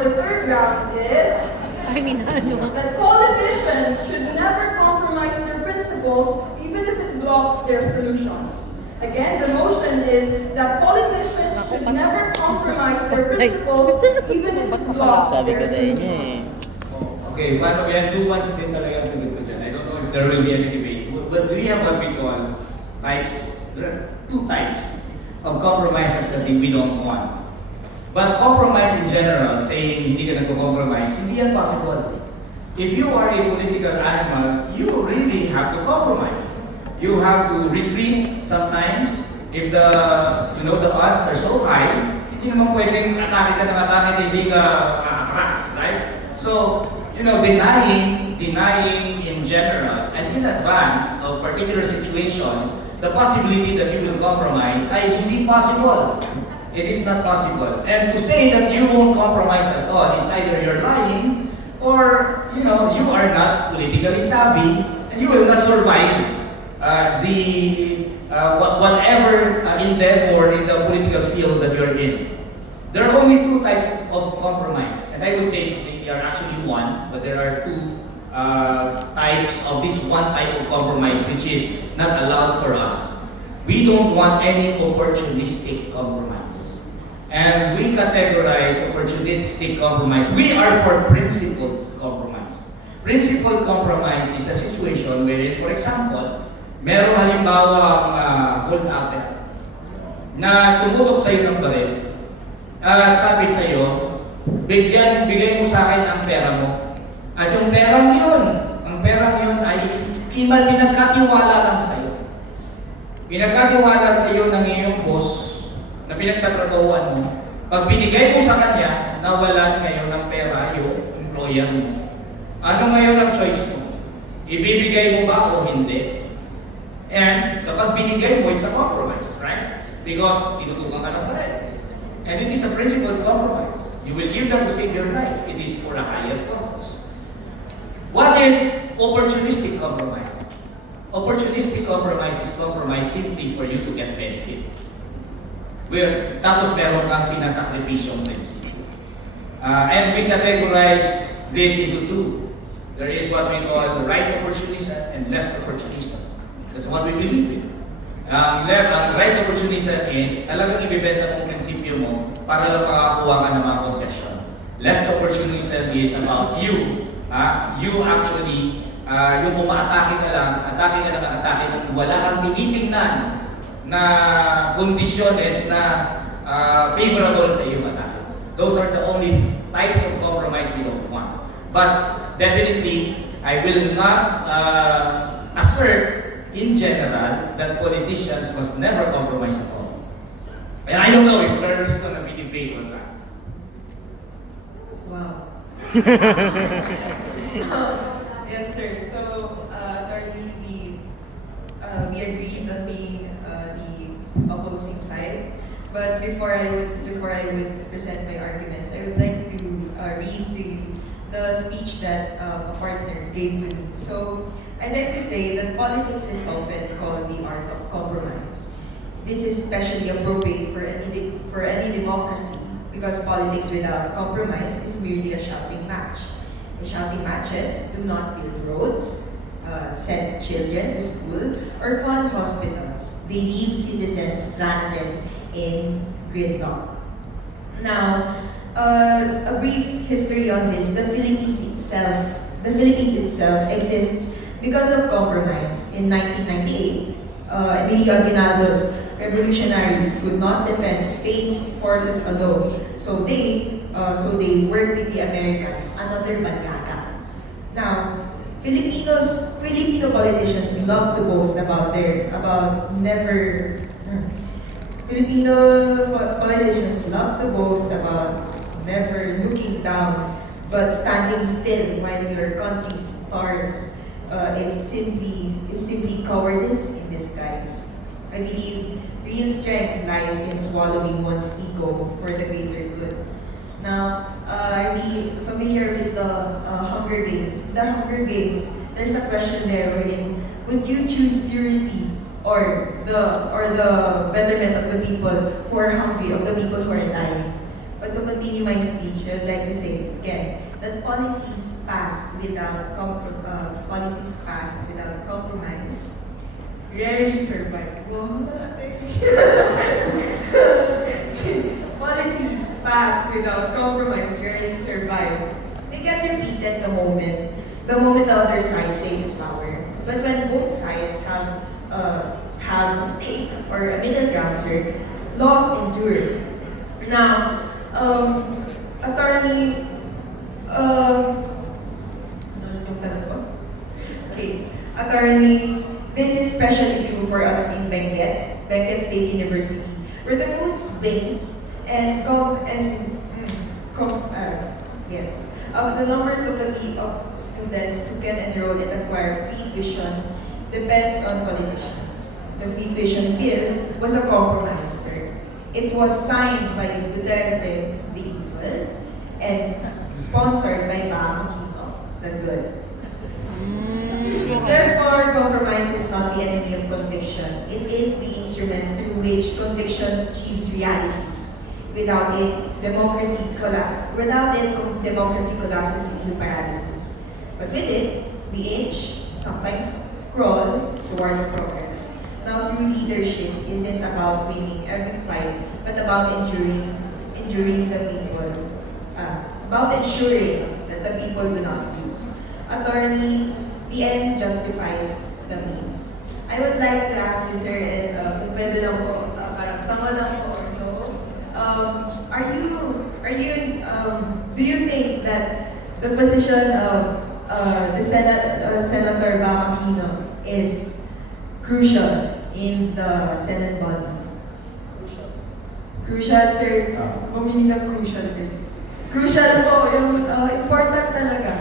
the third round is ano? that politicians should never compromise their principles even if it blocks their solutions. Again, the motion is that politicians should never compromise their principles even if it blocks Sabi their ko sa inyo solutions. Okay, paano yan? 2 months din talaga ang sagot ko dyan. I don't know if there will be any debate. But we have what we call types. There are 2 types of compromises that we don't want. But compromise in general, saying hindi ka nagko-compromise, hindi yan possible. If you are a political animal, you really have to compromise. You have to retreat sometimes. If the odds are so high, hindi naman pwedeng atake ka ng atake, hindi ka atras, right? So, denying in general and in advance of particular situation, the possibility that you will compromise ay hindi possible. It is not possible. And to say that you won't compromise at all is either you're lying or, you are not politically savvy and you will not survive whatever endeavor in the political field that you're in. There are only 2 types of compromise, and I would say there are actually 1, but there are 2 types of this 1 type of compromise which is not allowed for us. We don't want any opportunistic compromise. And we categorize opportunistic compromise. We are for principled compromise. Principled compromise is a situation wherein, for example, merong halimbawa hold-upper na tumutok sa iyo ng baril at sabi sa iyo, bigay mo sa akin ang pera mo. At yung perang yun ay pinagkatiwala lang sa iyo. Pinagkatiwala sa iyo ng iyong boss na pinagtatrabahuan mo. Pag binigay mo sa kanya, nawalan ngayon ng pera yung employer mo. Ano ngayon ang choice mo? Ibibigay mo ba o hindi? And kapag binigay mo, it's a compromise, right? Because tinutukan ka ng baril. And it is a principled compromise. You will give that to save your life. It is for a higher purpose. What is opportunistic compromise? Opportunistic compromise is compromise simply for you to get benefit. Tapos meron kang sinasakripisyong principle. And we categorize this into 2. There is what we call right opportunism and left opportunism. That's what we believe in. Ang right opportunism is talagang ibibenta mong prinsipyo mo para lang makakuha ka ng mga concession. Left opportunism is about you. You actually, yung umaatake ka lang, atake nang wala kang tinitingnan na kondisyones na favorable sa iyong atake. Those are the only types of compromise we don't want. But definitely, I will not assert in general that politicians must never compromise at all. And I don't know if there's going to be debate on that. Wow. Yes, sir. So, thirdly, we agreed on being the opposing side. But before I would present my arguments, I would like to read the speech that a partner gave to me. So, I'd like to say that politics is often called the art of compromise. This is especially appropriate for any democracy because politics without compromise is merely a shopping match. The shopping matches do not build roads, send children to school, or fund hospitals. They leave citizens stranded in gridlock. Now, a brief history on this: the Philippines itself exists because of compromise. In 1998, Emilio Aguinaldo's revolutionaries could not defend Spain's forces alone, so they worked with the Americans, another Banyaga. Now, Filipino politicians love to boast about never looking down, but standing still while your country starves is simply cowardice in disguise. I believe real strength lies in swallowing one's ego for the greater good. Now, are we familiar with the Hunger Games? The Hunger Games, there's a question there wherein, would you choose purity or the betterment of the people who are hungry, of the people who are dying? But to continue my speech, I'd like to say again that policies passed without compromise rarely survive. Policies passed without compromise rarely survive. They get repeated the moment the other side takes power. But when both sides have a stake or a middle ground, sir, laws endure. Now, attorney, ano yung tanong ko? Okay, attorney, this is especially true for us in Benguet State University, where the mood swings and the numbers of students who can enroll and acquire free tuition depends on politicians. The free tuition bill was a compromise, sir. It was signed by Duterte the evil and sponsored by Bam Aquino the good. Therefore, compromise is not the enemy of conviction. It is the instrument through which conviction achieves reality. Without it, democracy collapses into paralysis. But with it, we inch, sometimes crawl towards progress. Now, true leadership isn't about winning every fight, but about ensuring that the people do not lose. Attorney, the end justifies the means. I would like to ask you, sir, and kung pwede lang po, parang tama lang po or no, do you think that the position of Senator Bam Aquino is crucial in the Senate body? Crucial, sir. Bumili ng crucial, guys. Crucial po, yung important talaga.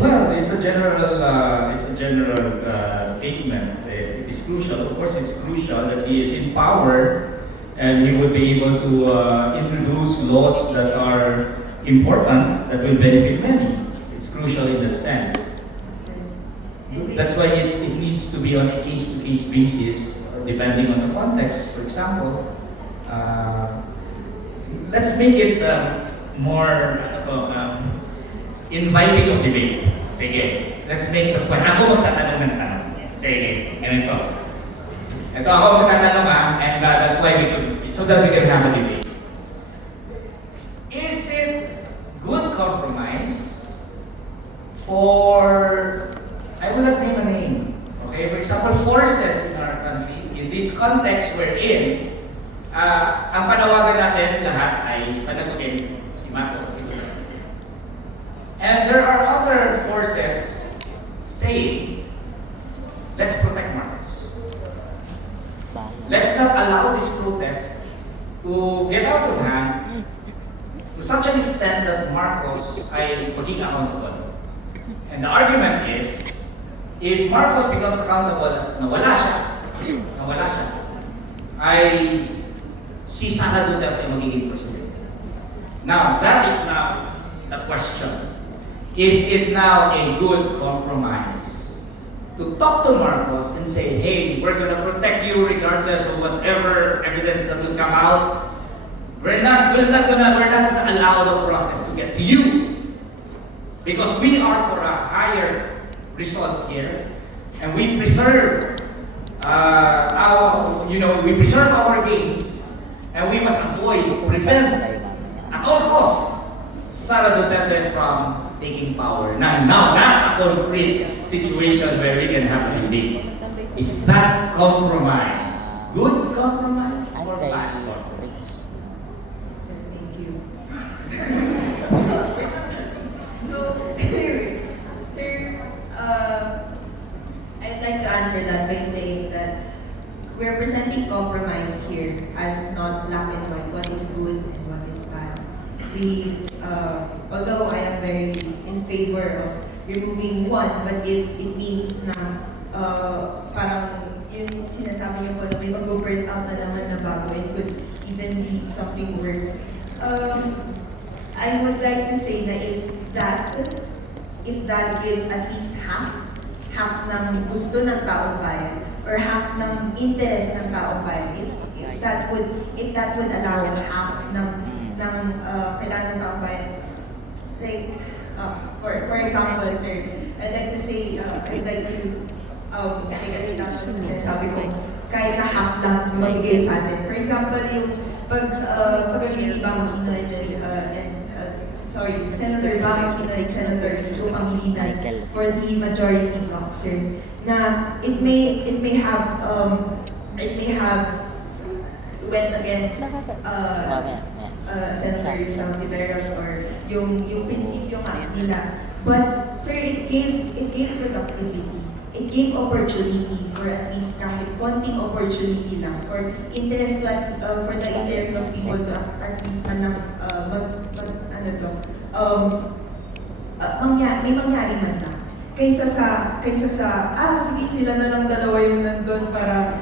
Well, it's a general statement. It is crucial. Of course, it's crucial that he is in power and he would be able to introduce laws that are important, that will benefit many. It's crucial in that sense. That's why it needs to be on a case-to-case basis, depending on the context. For example, let's make it more inviting of debate. Sige, let's make the question. Ako magtatanong ng tanong. Sige, ganito. Ito ako magtatanong and that's why so that we can have a debate. Is it good compromise for, I will not name a name, okay? For example, forces in our country, in this context we're in, ang panawagan natin lahat ay panagutin si Marcos at si Duterte. And there are other forces saying, let's protect Marcos. Let's not allow this protest to get out of hand to such an extent that Marcos ay maging accountable. And the argument is, if Marcos becomes accountable, nawala siya, ay si Sara Duterte magiging president. Now, that is now the question. Is it now a good compromise to talk to Marcos and say, hey, we're going to protect you regardless of whatever evidence that will come out. We're not gonna allow the process to get to you because we are for a higher result here, and we preserve our gains, and we must prevent at all costs Sara Duterte from taking power. Now that's a concrete situation where we can have a debate. Is that compromise good compromise or bad compromise? Sir, thank you. So, anyway, sir, I'd like to answer that by saying that we're presenting compromise here as not black and white, what is good and what is bad. Although I am very in favor of removing one, but if it means na parang yung sinasabi niyo po na may mag-burn out na naman na bago, it could even be something worse. I would like to say na if that gives at least half ng gusto ng taong bayan or half ng interest ng taong bayan, if that would allow half ng kailangan ng taong bayan. Like, for example, sir, I'd like to say, I'd like to take an example sa sinasabi ko, kahit na half lang yung mabigay sa atin. For example, yung pag-agree ni Bama Aquino Senator Bama Aquino and Senator Joe Pangilinan for the majority block, sir, na it may have went against Senator Sal Tiveros or yung prinsipyo nga nila. But sir, it gave productivity. It gave opportunity for at least kahit konting opportunity lang for the interest of people to at least may mangyari man lang. Kaysa sa sige sila na lang dalawa yung nandun para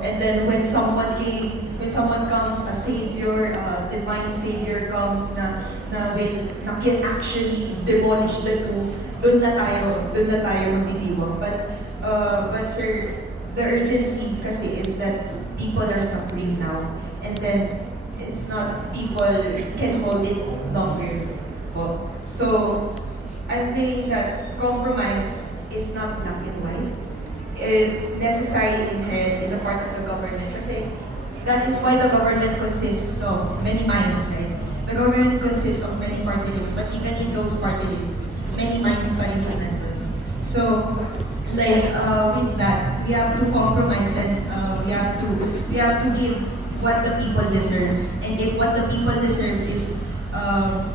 and then when someone comes, a savior, divine savior comes na can actually demolish the two, doon na tayo magtitiwag. But sir, the urgency kasi is that people are suffering now, and then it's not people can hold it longer. So I think that compromise is not black and white. It's necessary inherent in the part of the government kasi that is why the government consists of many minds, right? The government consists of many party lists, but even in those party lists, many minds pa rin yung nandun. So, like, with that, we have to compromise and we have to give what the people deserves. And if what the people deserves is,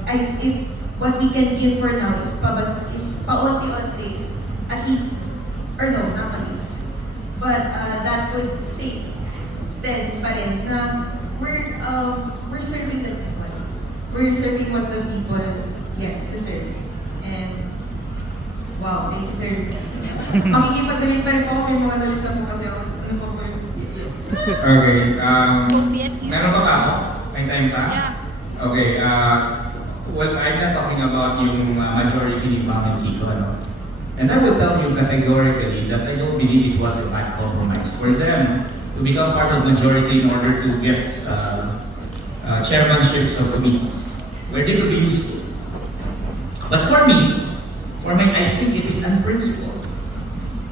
if what we can give for now is paunti-unti, at least, or no, not at least, but that would say, then pa rin na we're serving the people. We're serving what the people, deserves. And, wow, thank you, sir. Makikipag-galit pa rin po ako, may mga nalista po kasi ako. Ano po po yung... Okay, meron pa ba ako? May time pa? Yeah. Okay, well, I'm not talking about yung majority ni Bama Kiko, ano? And I will tell you categorically that I don't believe it was a bad compromise for them to become part of majority in order to get chairmanships of committees where they could be useful. But for me, I think it is unprincipled.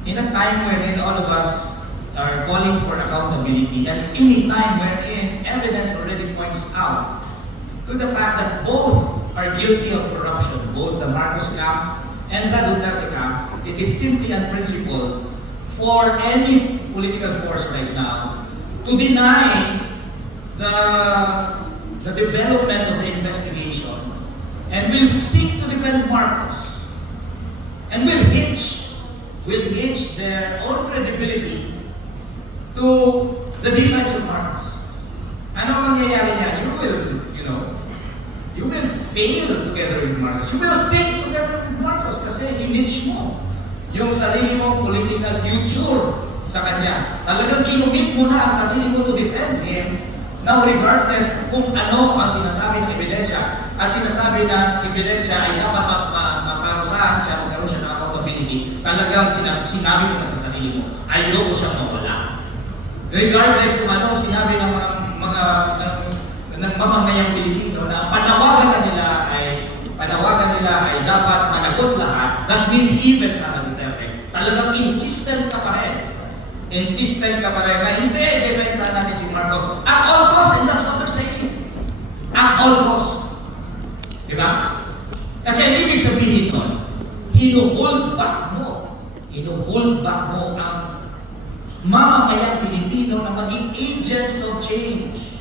In a time wherein all of us are calling for accountability, and in a time wherein evidence already points out to the fact that both are guilty of corruption, both the Marcos camp and the Duterte camp, it is simply unprincipled for any political force right now to deny the development of the investigation and will seek to defend Marcos and will hitch their own credibility to the defense of Marcos. Ano mangyayari yan? You will fail together with Marcos. You will sink together with Marcos kasi i-niche mo yung sarili mong political future sa kanya. Talagang kinumit mo na ang sarili mo to defend him. Now, regardless kung ano ang sinasabi ng ebidensya at sinasabi ng ebidensya ay dapat maparusahan siya, magkaroon siya ng accountability, talagang sinabi mo na sa sarili mo, ayoko siya mawala. Regardless kung ano sinabi ng ng mamamayang Pilipino na panawagan nila ay dapat managot lahat, that means even Sara Duterte, talagang insistent ka pa rin na hindi, depensa natin si Marcos at all costs, and that's what they're saying. At all costs. Diba? Kasi ibig sabihin nun, hinuhold back mo ang mamamayang Pilipino na maging agents of change,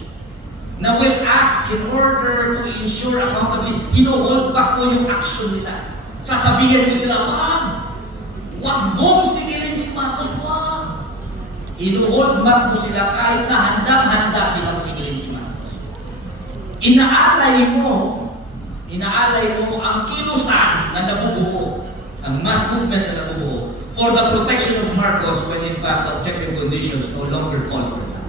na will act in order to ensure accountability. Hinuhold back mo yung action nila. Sasabihin mo sila, wag mong sigilin si Marcos, wag. Hinuhold back mo sila kahit na handang-handa silang sigilin si Marcos. Inaalay mo ang kilusan na nabubuo, ang mass movement na nabubuo, for the protection of Marcos when in fact objective conditions no longer call for that.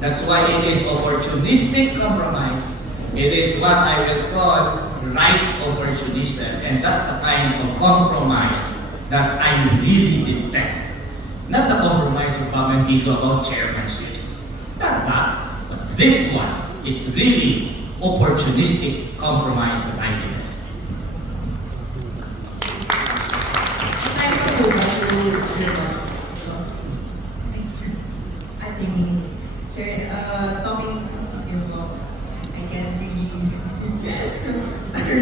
That's why it is opportunistic compromise. It is what I will call right opportunism, and that's the kind of compromise that I really detest. Not the compromise of Bama Kiko about chairmanships. Not that. But this one is really opportunistic compromise that I witnessed. Time pa po ba at 3 minutes. Sir, talking about, I can't really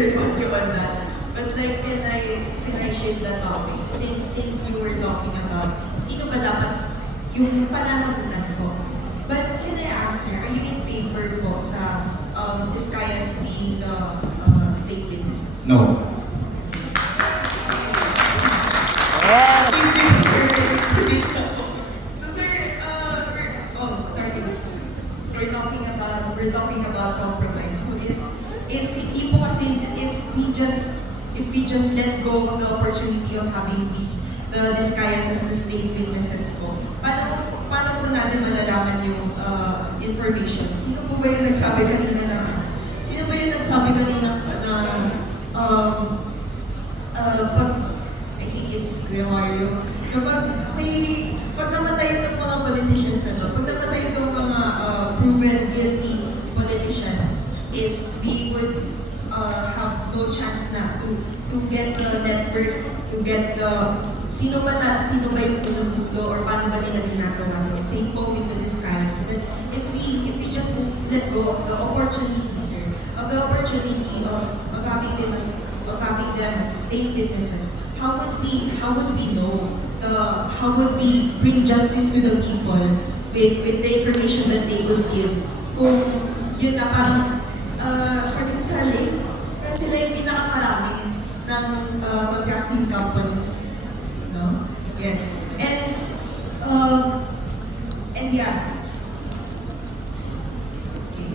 report you on that. But like, can I shift the topic? Since you were talking about sino ba dapat yung pananagutan ko. But can I ask, sir, are you in favor po sa Vizcayas being the state witnesses? No. So sir, we're talking about compromise. So if hindi po kasi if we just let go of the opportunity of having the Vizcayas as the state witnesses po, paano po natin malalaman yung information? Sino po ba yung nagsabi kanina na pag, I think it's Kuya Mario, pag namatay itong mga politicians, pag namatay itong mga proven guilty politicians, is we would have no chance na to get the network, to get the sino ba yung pinuputo or paano ba nila ginagawa yun. Same po with the Vizcayas. But if we just let go of the opportunity, sir, of the opportunity of having them as state witnesses, how would we know how would we bring justice to the people with the information that they would give kung yun na parang according sa list, pero sila yung pinakamarami ng contracting companies, no? Yes. And yeah. Okay.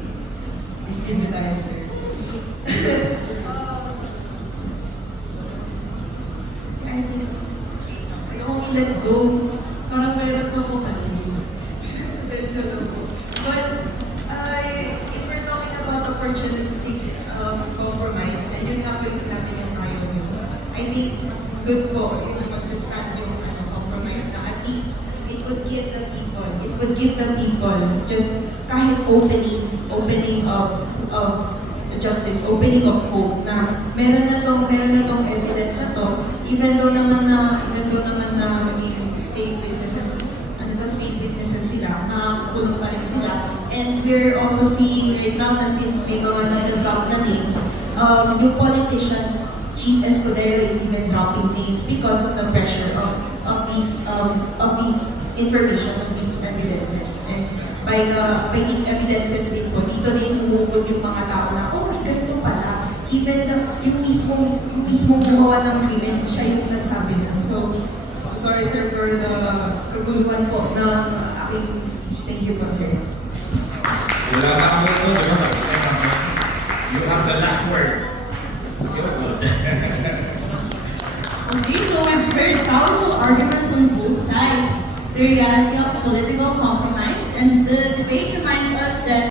Miskin mo tayo, sir. I mean, ayokong i-let go. Parang meron pa po kasi. Pasensya na po. But, if we're talking about opportunistic compromise, and yun nga po yung sinabi ng tayo yun, I think good po yung magsastand yung compromise na at least it would give the people just kahit opening of justice, opening of hope na meron na tong evidence na to, even though naman na maging state witnesses sila, nakakulong pa rin sila. And we're also seeing right now na since may mga nag-drop na names, yung politicians, Cheese Escudero is even dropping names because of the pressure of these information, of these evidences. And by these evidences din po, dito din humugot yung mga tao na, oh my ganito pala. Even yung mismong gumawa ng krimen, siya yung nagsabi na. So, sorry sir for the kaguluhan po ng aking speech. Thank you po, sir. Wala ka ang mundo, di ba? You have the last word. Okay, so we've heard powerful arguments on both sides. The reality of political compromise and the debate reminds us that